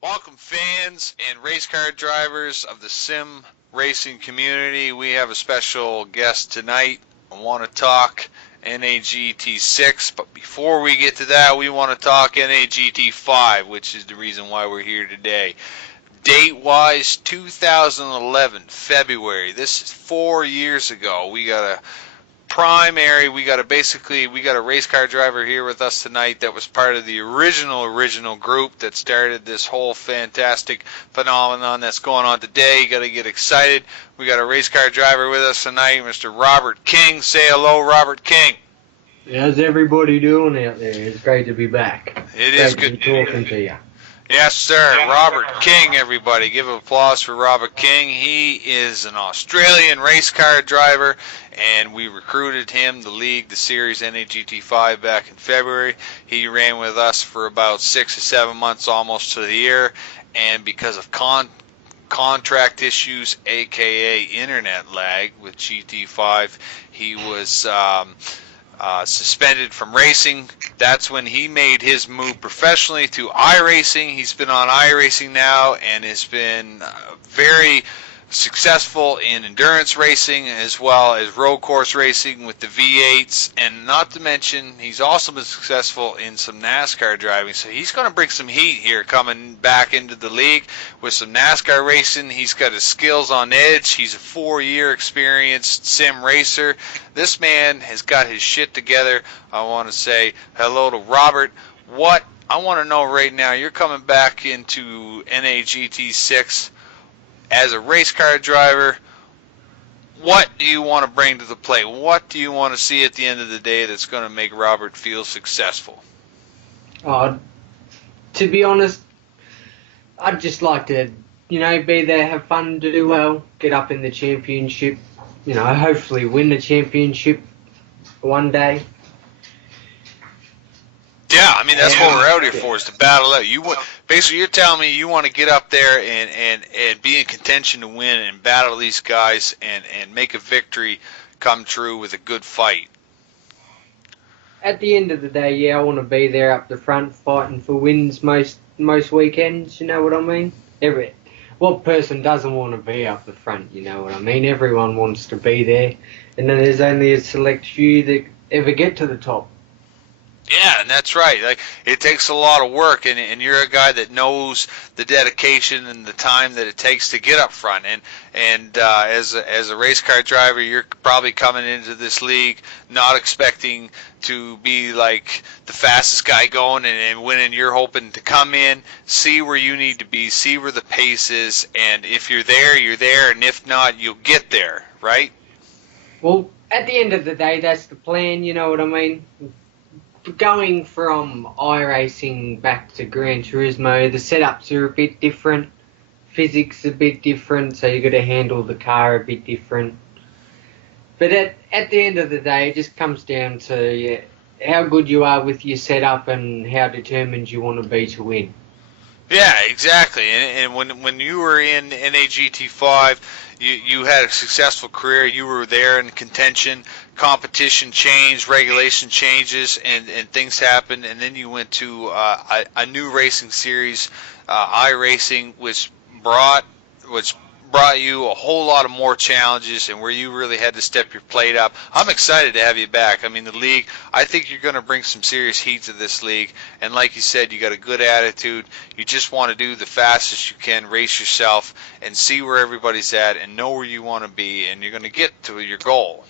Welcome, fans and race car drivers of the sim racing community. We have a special guest tonight. I want to talk NAGT6, but before we get to that, we want to talk NAGT5, which is the reason why we're here today. Date-wise, 2011, February. This is 4 years ago. We got a primary, we got a race car driver here with us tonight that was part of the original group that started this whole fantastic phenomenon that's going on today. You got to get excited. We got a race car driver with us tonight, Mr. Robert King. Say hello, Robert King. How's everybody doing out there? It's great to be back. It is good to be talking to you. Yes, sir. Robert King, everybody. Give applause for Robert King. He is an Australian race car driver, and we recruited him, the league, the series NAGT5 back in February. He ran with us for about 6 or 7 months, almost to the year, and because of contract issues, aka internet lag with GT5, he was suspended from racing. That's when he made his move professionally to iRacing. He's been on iRacing now and has been very successful in endurance racing as well as road course racing with the V8s, and not to mention he's also been successful in some NASCAR driving. So he's going to bring some heat here coming back into the league with some NASCAR racing. He's got his skills on edge. He's a 4-year experienced sim racer. This man has got his shit together. I want to say hello to Robert. What I want to know right now, you're coming back into NAGT6 as a race car driver. What do you want to bring to the plate? What do you want to see at the end of the day that's going to make Robert feel successful? To be honest, I'd just like to, be there, have fun, do well, get up in the championship, hopefully win the championship one day. Yeah, I mean, that's what we're out here for, is to battle out. Basically, you're telling me you want to get up there and be in contention to win and battle these guys and make a victory come true with a good fight. At the end of the day, yeah, I want to be there up the front fighting for wins most weekends, you know what I mean? What person doesn't want to be up the front, you know what I mean? Everyone wants to be there, and then there's only a select few that ever get to the top. Yeah, and that's right. Like, it takes a lot of work, and you're a guy that knows the dedication and the time that it takes to get up front. And as a race car driver, you're probably coming into this league not expecting to be like the fastest guy going and winning. You're hoping to come in, see where you need to be, see where the pace is, and if you're there, you're there, and if not, you'll get there, right? Well, at the end of the day, that's the plan, you know what I mean? Going from iRacing back to Gran Turismo, the setups are a bit different, physics a bit different, so you've got to handle the car a bit different. But at the end of the day, it just comes down to how good you are with your setup and how determined you want to be to win. Yeah, exactly. And when you were in NAGT5, you had a successful career. You were there in contention. Competition changed, regulation changes, and things happened. And then you went to a new racing series, iRacing, which brought you a whole lot of more challenges, and where you really had to step your plate up. I'm excited to have you back. I mean, the league, I think you're going to bring some serious heat to this league, and like you said, you got a good attitude. You just want to do the fastest you can, race yourself, and see where everybody's at, and know where you want to be, and you're going to get to your goal.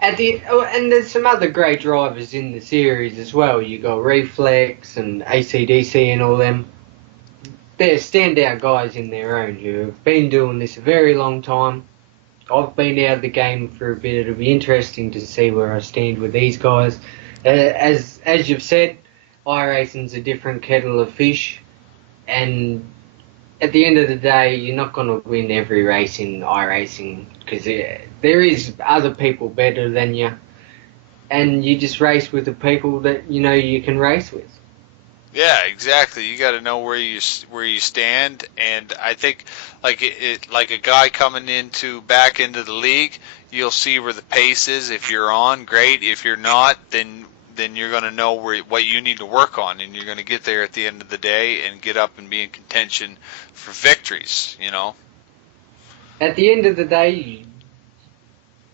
And there's some other great drivers in the series as well. You got Reflex and ACDC and all them. They're standout guys in their own who have been doing this a very long time. I've been out of the game for a bit. It'll be interesting to see where I stand with these guys. As you've said, iRacing's a different kettle of fish, and at the end of the day, you're not going to win every race in iRacing because there is other people better than you, and you just race with the people that you know you can race with. Yeah, exactly. You got to know where you stand, and I think like a guy coming back into the league, you'll see where the pace is. If you're on, great. If you're not, then then you're going to know what you need to work on, and you're going to get there at the end of the day and get up and be in contention for victories, At the end of the day,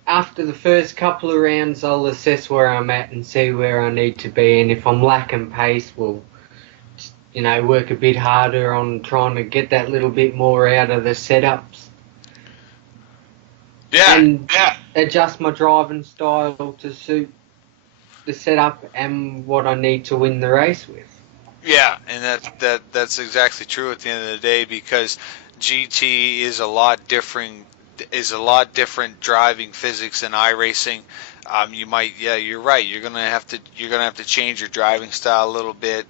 after the first couple of rounds, I'll assess where I'm at and see where I need to be, and if I'm lacking pace, we'll work a bit harder on trying to get that little bit more out of the setups. And adjust my driving style to suit the setup and what I need to win the race with. Yeah, and that's exactly true at the end of the day, because GT is a lot different driving physics than iRacing. You're right. You're gonna have to change your driving style a little bit,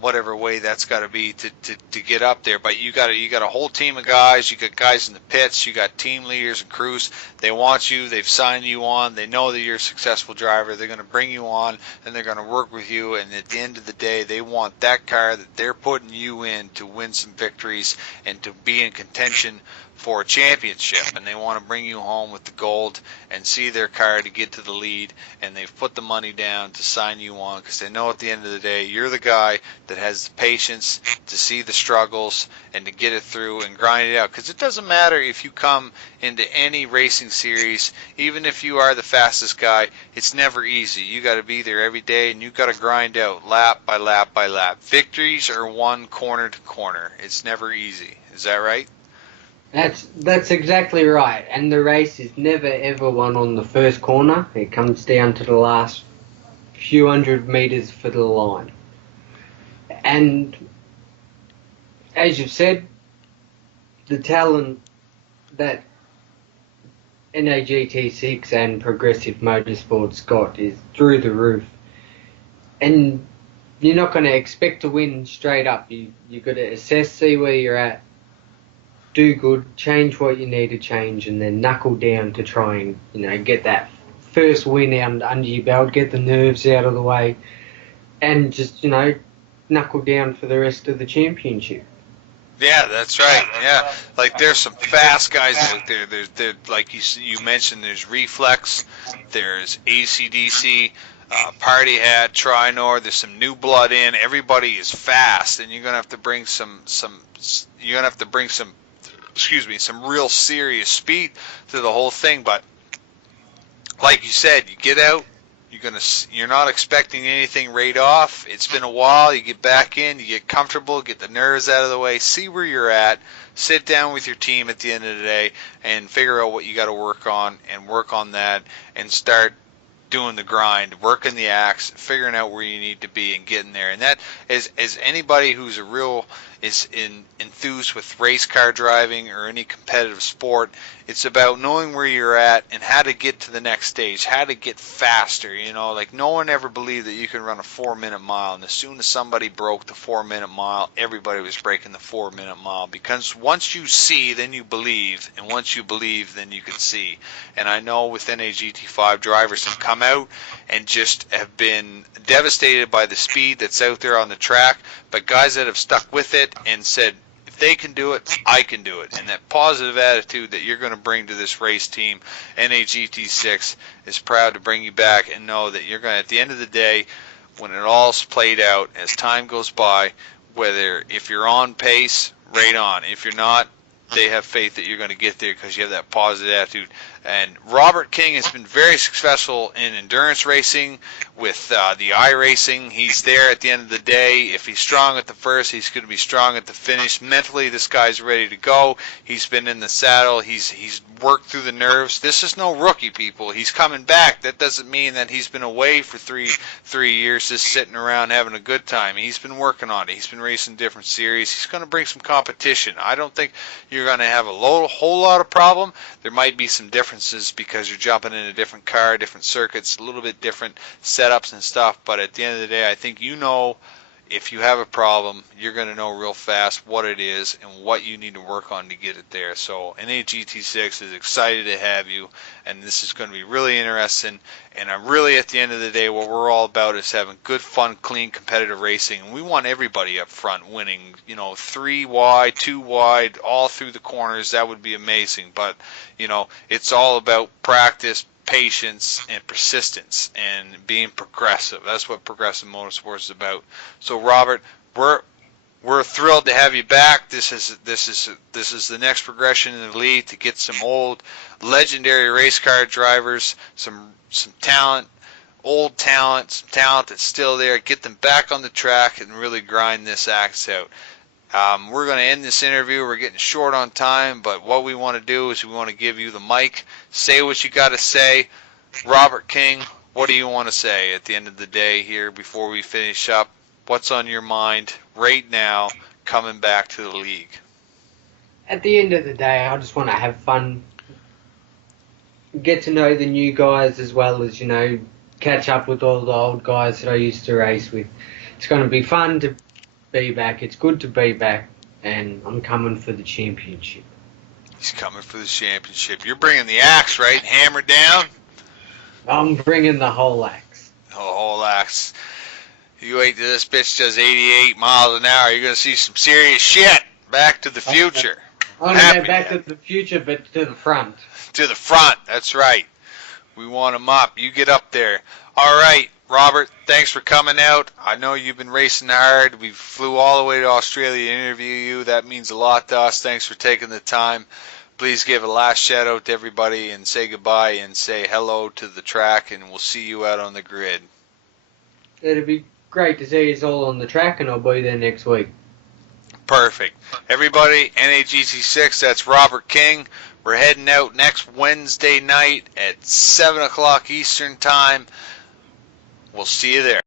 whatever way that's got to be to get up there. But you got a whole team of guys. You got guys in the pits. You got team leaders and crews. They want you. They've signed you on. They know that you're a successful driver. They're going to bring you on, and they're going to work with you. And at the end of the day, they want that car that they're putting you in to win some victories and to be in contention for a championship, and they want to bring you home with the gold and see their car to get to the lead, and they've put the money down to sign you on because they know at the end of the day you're the guy that has the patience to see the struggles and to get it through and grind it out. Because it doesn't matter if you come into any racing series, even if you are the fastest guy, it's never easy. You got to be there every day, and you got to grind out lap by lap by lap. Victories are won corner to corner. It's never easy. Is that right? That's exactly right, and the race is never ever won on the first corner. It comes down to the last few hundred meters for the line. And as you've said, the talent that NAGT6 and Progressive Motorsports got is through the roof. And you're not going to expect to win straight up. You've got to assess, see where you're at, do good, change what you need to change, and then knuckle down to try and get that first win out under your belt, get the nerves out of the way, and just knuckle down for the rest of the championship. Yeah, that's right. Yeah, like there's some fast guys out there. There's like you mentioned, there's Reflex, there's ACDC, Party Hat, Trinor. There's some new blood in. Everybody is fast, and you're gonna have to bring some real serious speed to the whole thing. But like you said, you get out, you're not expecting anything right off. It's been a while. You get back in, you get comfortable, get the nerves out of the way, see where you're at, sit down with your team at the end of the day, and figure out what you got to work on, and work on that, and start doing the grind, working the axe, figuring out where you need to be, and getting there. And that is, as anybody who's enthused with race car driving or any competitive sport, it's about knowing where you're at and how to get to the next stage, how to get faster. Like no one ever believed that you could run a 4-minute mile, and as soon as somebody broke the 4-minute mile, everybody was breaking the 4-minute mile, because once you see, then you believe, and once you believe, then you can see. And I know with NAGT5, drivers have come out and just have been devastated by the speed that's out there on the track, but guys that have stuck with it and said, if they can do it, I can do it. And that positive attitude that you're going to bring to this race team, NAGT6 is proud to bring you back, and know that you're going to, at the end of the day, when it all's played out, as time goes by, if you're on pace, right on. If you're not, they have faith that you're going to get there because you have that positive attitude. And Robert King has been very successful in endurance racing with the iRacing. He's there at the end of the day. If he's strong at the first, he's going to be strong at the finish. Mentally, this guy's ready to go. He's been in the saddle. He's worked through the nerves. This is no rookie, people. He's coming back. That doesn't mean that he's been away for three years just sitting around having a good time. He's been working on it. He's been racing different series. He's going to bring some competition. I don't think you're going to have a whole lot of problem. There might be some differences because you're jumping in a different car, different circuits, a little bit different setups and stuff. But at the end of the day, I think if you have a problem, you're going to know real fast what it is and what you need to work on to get it there. So NAGT6 is excited to have you, and this is going to be really interesting. And I'm really, at the end of the day, what we're all about is having good, fun, clean, competitive racing. And we want everybody up front winning, 3 wide, 2 wide, all through the corners. That would be amazing. But, it's all about practice, patience, and persistence, and being progressive. That's what Progressive Motorsports is about. So, Robert, we're thrilled to have you back. This is the next progression in the league, to get some old legendary race car drivers, some talent, old talent, some talent that's still there. Get them back on the track and really grind this axe out. We're going to end this interview. We're getting short on time, but what we want to do is we want to give you the mic. Say what you got to say. Robert King, what do you want to say at the end of the day here before we finish up? What's on your mind right now coming back to the league? At the end of the day, I just want to have fun, get to know the new guys as well as, catch up with all the old guys that I used to race with. It's going to be fun to be back. It's good to be back, and I'm coming for the championship. He's coming for the championship. You're bringing the axe, right? Hammer down? I'm bringing the whole axe. The whole axe. You wait till this bitch does 88 miles an hour, you're going to see some serious shit. Back to the future. I'm going to go back to the future, but to the front. To the front, that's right. We want them up. You get up there. All right, Robert, thanks for coming out. I know you've been racing hard. We flew all the way to Australia to interview you. That means a lot to us. Thanks for taking the time. Please give a last shout out to everybody and say goodbye and say hello to the track, and we'll see you out on the grid. It'll be great to see us all on the track, and I'll be there next week. Perfect. Everybody, NAGT6, that's Robert King. We're heading out next Wednesday night at 7 o'clock Eastern Time. We'll see you there.